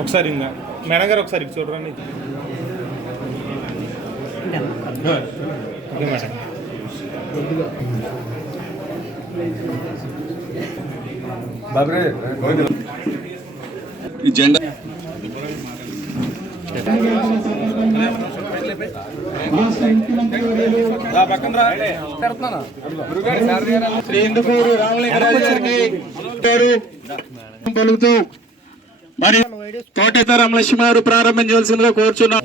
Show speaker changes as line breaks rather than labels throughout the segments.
ఒకసారి ఇంకా. మేడం గారు ఒకసారి ఇటు చూడరండి ఓకే మేడం.
ఈ జెండా
శ్రీ ఇందుకూరు రామలింగరాజు గారికి పలుకుతూ మరి కోటేత రమలక్ష్మి గారు ప్రారంభించవలసిందిగా కోరుచున్నాం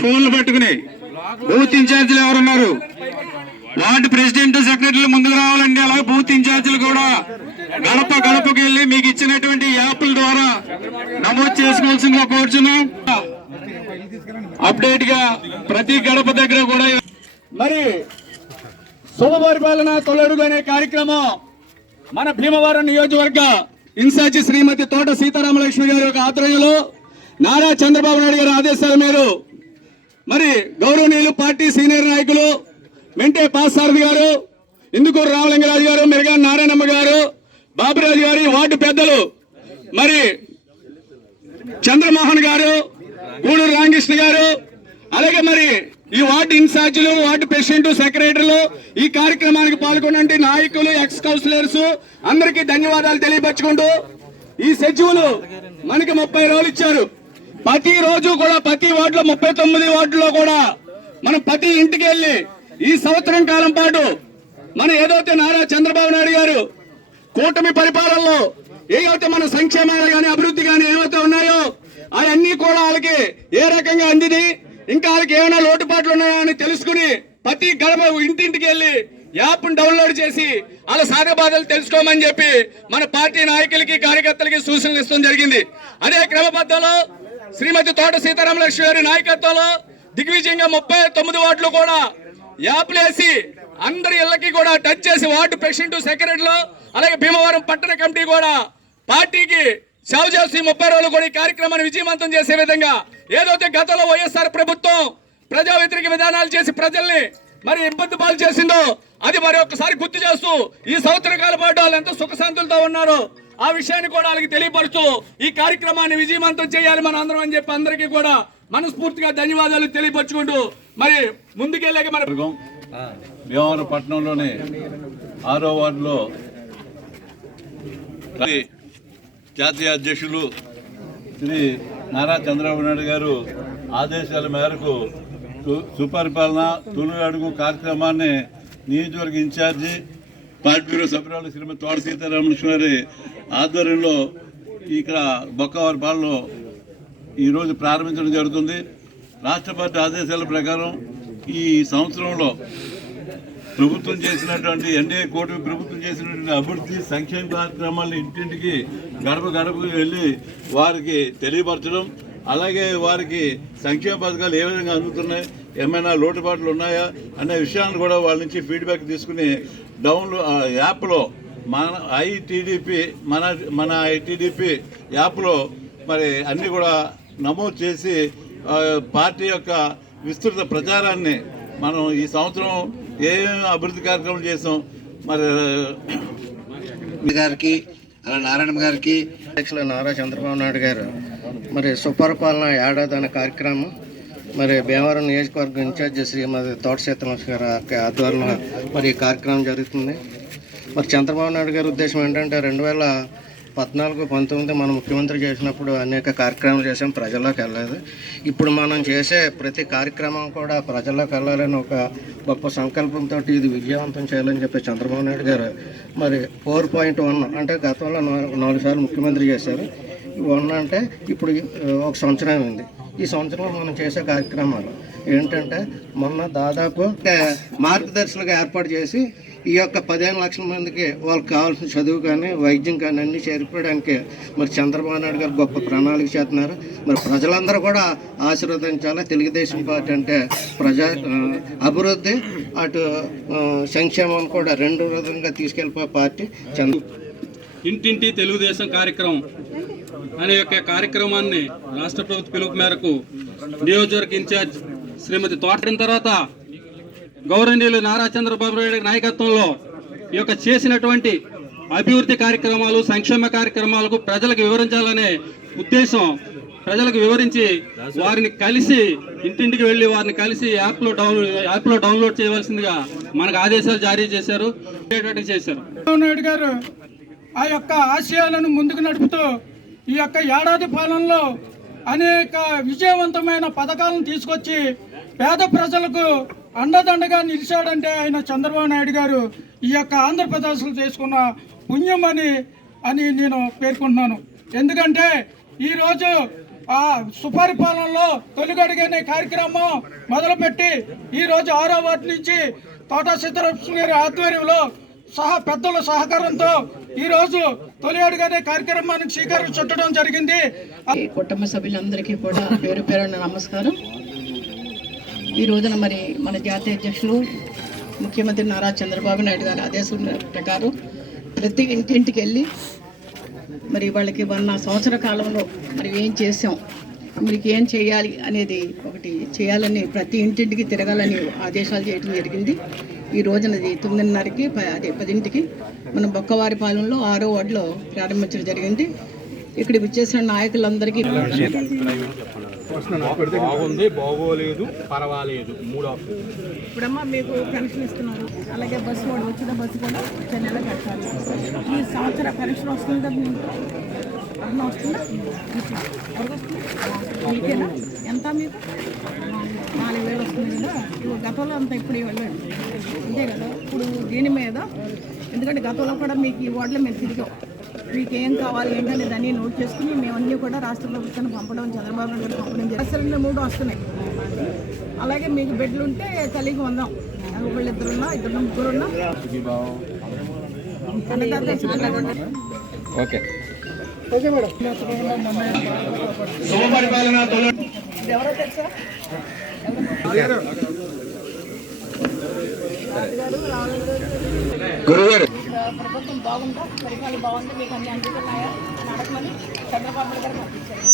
ఫోన్లు పట్టుకుని బూత్ ఇన్ఛార్జీలు ఎవరున్నారు? వార్డు ప్రెసిడెంట్ సెక్రటరీలు ముందుకు రావాలండి. అలాగే బూత్ ఇన్ఛార్జీలు కూడా గడప గడపకి వెళ్ళి మీకు ఇచ్చినటువంటి యాప్ల ద్వారా నమోదు చేసుకోవాల్సిందిగా కోరుచున్నాం. అప్డేట్గా ప్రతి గడప దగ్గర కూడా మరి శుభపరిపాలన తొలడుగు అనే కార్యక్రమం మన భీమవరం నియోజకవర్గ ఇన్ఛార్జి శ్రీమతి తోట సీతారామలక్ష్మి గారి యొక్క ఆధ్వర్యంలో నారా చంద్రబాబు నాయుడు గారి ఆదేశాల మేరకు మరి గౌరవనీయులు పార్టీ సీనియర్ నాయకులు మెంటే సార్ గారు ఇందుకూరు రామలింగరాజు గారు మెరుగా నారాయణమ్మ గారు బాబురాజు గారి వార్డు పెద్దలు మరి చంద్రమోహన్ గారు గూడూరు రామకృష్ణ గారు అలాగే మరి ఈ వార్డు ఇన్ఛార్జీలు వార్డు ప్రెసిడెంట్ సెక్రటరీలు ఈ కార్యక్రమానికి పాల్గొనండి. నాయకులు ఎక్స్ కౌన్సిలర్స్ అందరికీ ధన్యవాదాలు తెలియపరచుకుంటూ ఈ సచివులు మనకి ముప్పై రోజులు ఇచ్చారు. ప్రతి రోజు కూడా ప్రతి వార్డులో ముప్పై తొమ్మిది వార్డులో కూడా మనం ప్రతి ఇంటికి వెళ్ళి ఈ సంవత్సరం కాలం పాటు మన ఏదైతే నారా చంద్రబాబు నాయుడు గారు కూటమి పరిపాలనలో ఏవైతే మన సంక్షేమాలు కానీ అభివృద్ధి కానీ ఏవైతే ఉన్నాయో అవన్నీ కూడా వాళ్ళకి ఏ రకంగా అందింది? ఇంకా వాళ్ళకి ఏమైనా లోటుపాట్లు ఉన్నాయో అని తెలుసుకుని ప్రతి గడప ఇంటింటికి వెళ్ళి యాప్ను డౌన్లోడ్ చేసి వాళ్ళ సాగబాధలు తెలుసుకోమని చెప్పి మన పార్టీ నాయకులకి కార్యకర్తలకి సూచనలు ఇస్తాం జరిగింది. అదే క్రమబద్ధంలో శ్రీమతి తోట సీతారామలక్ష్మి గారి నాయకత్వంలో దిగ్విజయంగా ముప్పై తొమ్మిది వార్డులు కూడా యాప్లు వేసి అందరి ఇళ్ళకి కూడా టచ్ చేసి వార్డు ప్రెసిడెంట్ సెక్రటరీలో అలాగే భీమవరం పట్టణ కమిటీ కూడా పార్టీకి సేవ చేసి ముప్పై రోజులు కూడా ఈ కార్యక్రమాన్ని విజయవంతం చేసే విధంగా ఏదైతే గతంలో వైఎస్ఆర్ ప్రభుత్వం ప్రజా వ్యతిరేక విధానాలు చేసి ప్రజల్ని మరి ఇబ్బంది పాలు చేసిందో అది మరి ఒక్కసారి గుర్తు చేస్తూ ఈ సంవత్సర కాల పాటు వాళ్ళు ఎంత సుఖశాంతులతో ఉన్నారో ఆ విషయాన్ని కూడా వాళ్ళకి తెలియపరుస్తూ ఈ కార్యక్రమాన్ని విజయవంతం చేయాలి మన అందరం అని చెప్పి అందరికీ కూడా మనస్ఫూర్తిగా ధన్యవాదాలు తెలియపరుచుకుంటూ మరి ముందుకెళ్ళాక మన
భీమవరం పట్టణంలోని ఆరో వార్డులో జాతీయ అధ్యక్షులు శ్రీ నారా చంద్రబాబు నాయుడు గారు ఆదేశాల మేరకు సుపరిపాలన తొలి అడుగు కార్యక్రమాన్ని నియోజకవర్గ ఇన్ఛార్జి పార్టీ బ్యూరో సభ్యురాలు శ్రీమతి తోట సీతారామకృష్ణ గారి ఆధ్వర్యంలో ఇక్కడ బొక్కవారిపాలలో ఈరోజు ప్రారంభించడం జరుగుతుంది. రాష్ట్ర పార్టీ ఆదేశాల ప్రకారం ఈ సంవత్సరంలో ప్రభుత్వం చేసినటువంటి ఎన్డీఏ కూటమి ప్రభుత్వం చేసినటువంటి అభివృద్ధి సంక్షేమ కార్యక్రమాలను ఇంటింటికి గడప గడపకు వెళ్ళి వారికి తెలియపరచడం అలాగే వారికి సంక్షేమ పథకాలు ఏ విధంగా అందుతున్నాయి ఏమైనా లోటుపాట్లు ఉన్నాయా అనే విషయాన్ని కూడా వాళ్ళ నుంచి ఫీడ్బ్యాక్ తీసుకుని డౌన్లో యాప్లో మన ఐటీడీపీ మన మన ఐటీడీపీ యాప్లో మరి అన్నీ కూడా నమోదు చేసి పార్టీ యొక్క విస్తృత ప్రచారాన్ని మనం ఈ సంవత్సరం ఏమేమి అభివృద్ధి కార్యక్రమాలు చేసాం? మరి
గారికి అలా నారాయణ గారికి అధ్యక్షులు నారా చంద్రబాబు నాయుడు గారు మరి సుపరిపాలన ఏడాది అనే కార్యక్రమం మరి భీమవరం నియోజకవర్గం ఇన్ఛార్జ్ శ్రీమతి తోట సీతలక్ష్మి గారి ఆధ్వర్యంలో మరి ఈ కార్యక్రమం జరుగుతుంది. మరి చంద్రబాబు నాయుడు గారి ఉద్దేశం ఏంటంటే రెండు వేల పద్నాలుగు పంతొమ్మిది మనం ముఖ్యమంత్రి చేసినప్పుడు అనేక కార్యక్రమాలు చేసాం ప్రజల్లోకి వెళ్ళలేదు. ఇప్పుడు మనం చేసే ప్రతి కార్యక్రమం కూడా ప్రజల్లోకి వెళ్ళాలని ఒక గొప్ప సంకల్పంతో ఇది విజయవంతం చేయాలని చెప్పి చంద్రబాబు నాయుడు గారు మరి ఫోర్ పాయింట్ వన్ అంటే గతంలో నాలుగు సార్లు ముఖ్యమంత్రి చేశారు. వన్ అంటే ఇప్పుడు ఒక సంవత్సరం ఉంది. ఈ సంవత్సరంలో మనం చేసే కార్యక్రమాలు ఏంటంటే మొన్న దాదాపు అంటే ఏర్పాటు చేసి ఈ యొక్క పదిహేను లక్షల మందికి వాళ్ళకి కావాల్సిన చదువు కానీ వైద్యం కానీ అన్ని చేరిపోవడానికి మరి చంద్రబాబు నాయుడు గారు గొప్ప ప్రణాళిక చేస్తున్నారు. మరి ప్రజలందరూ కూడా ఆశీర్వదించాలి? తెలుగుదేశం పార్టీ అంటే ప్రజా అభివృద్ధి అటు సంక్షేమం కూడా రెండు విధంగా తీసుకెళ్ళిపోయే పార్టీ చంద్ర
ఇంటింటి తెలుగుదేశం కార్యక్రమం అనే యొక్క కార్యక్రమాన్ని రాష్ట్ర ప్రభుత్వ పిలుపు మేరకు నియోజకవర్గ ఇన్ఛార్జ్ శ్రీమతి తోటరిన తర్వాత గౌరవనీయులు నారా చంద్రబాబు నాయుడు నాయకత్వంలో ఈ యొక్క చేసినటువంటి అభివృద్ధి కార్యక్రమాలు సంక్షేమ కార్యక్రమాలకు ప్రజలకు వివరించాలనే ఉద్దేశం ప్రజలకు వివరించి వారిని కలిసి ఇంటింటికి వెళ్ళి వారిని కలిసి యాప్లో డౌన్ యాప్లో డౌన్లోడ్ చేయవలసిందిగా మనకు ఆదేశాలు జారీ చేశారు చేశారు.
నాయుడు గారు ఆ యొక్క ఆశయాలను ముందుకు నడుపుతూ ఈ యొక్క ఏడాది పాలనలో అనేక విజయవంతమైన పథకాలను తీసుకొచ్చి పేద ప్రజలకు అండదండగా నిలిచాడంటే ఆయన చంద్రబాబు నాయుడు గారు ఈ యొక్క ఆంధ్రప్రదేశ్లో చేసుకున్న పుణ్యం అని అని నేను పేర్కొంటున్నాను. ఎందుకంటే ఈరోజు ఆ సుపరిపాలనలో తొలిగడుగనే కార్యక్రమం మొదలుపెట్టి ఈరోజు ఆరో వార్డు నుంచి తోటా సీతారామకృష్ణ గారి ఆధ్వర్యంలో సహా పెద్దల సహకారంతో ఈరోజు తొలి అడుగనే కార్యక్రమానికి శ్రీకారం చుట్టడం జరిగింది.
కుటుంబ సభ్యులందరికీ కూడా పేరు పేరు నమస్కారం. ఈ రోజున మరి మన జాతీయ అధ్యక్షులు ముఖ్యమంత్రి నారా చంద్రబాబు నాయుడు గారి ఆదేశం ప్రకారం ప్రతి ఇంటింటికి వెళ్ళి మరి వాళ్ళకి వన్న సంవత్సర కాలంలో మరి ఏం చేసాం మీకు ఏం చేయాలి అనేది ఒకటి చేయాలని ప్రతి ఇంటింటికి తిరగాలని ఆదేశాలు చేయడం జరిగింది. ఈ రోజునది తొమ్మిదిన్నరకి అదే పదింటికి మన బొక్కవారిపాలెంలో ఆరో వార్డులో ప్రారంభించడం జరిగింది. ఇక్కడికి వచ్చేసిన నాయకులందరికీ
బాగుంది బాగోలేదు పర్వాలేదు మూడు ఆప్షన్
ఇప్పుడమ్మా మీకు పెన్షన్ ఇస్తున్నారు. అలాగే బస్సు కూడా వచ్చిన బస్సు కూడా వచ్చే నెల కట్టాలి. ఈ సంవత్సర పెన్షన్ వస్తుంది అన్న వస్తుందా? మీకేనా? ఎంత మీకు? నాలుగు వేలు వస్తుంది కదా. ఇప్పుడు గతంలో అంత ఇప్పుడు ఇవ్వలేదు అంతే కదా. ఇప్పుడు దీని మీద ఎందుకంటే గతంలో కూడా మీకు ఈ వార్డులో మేము తిరిగాం. మీకు ఏం కావాలి ఏంటనే దాన్ని నోట్ చేసుకుని మేము అన్నీ కూడా రాష్ట్ర ప్రభుత్వాన్ని పంపడం చంద్రబాబు నాయుడు గారు పంపడం జరిగింది. మూడు వస్తున్నాయి. అలాగే మీకు బెడ్లు ఉంటే కలిగి ఉందాం. ఒకళ్ళు ఇద్దరున్నా ఇద్దరు ముగ్గురున్నా
ఓకే.
సుపరిపాలన తొలి
ఎవరో తెలుసా
గురుగారు.
ప్రభుత్వం బాగుందా? పరిపాలన బాగుందా? మీకు అన్ని అందుతున్నాయా అని అడగమని చంద్రబాబు గారు పంపించారు.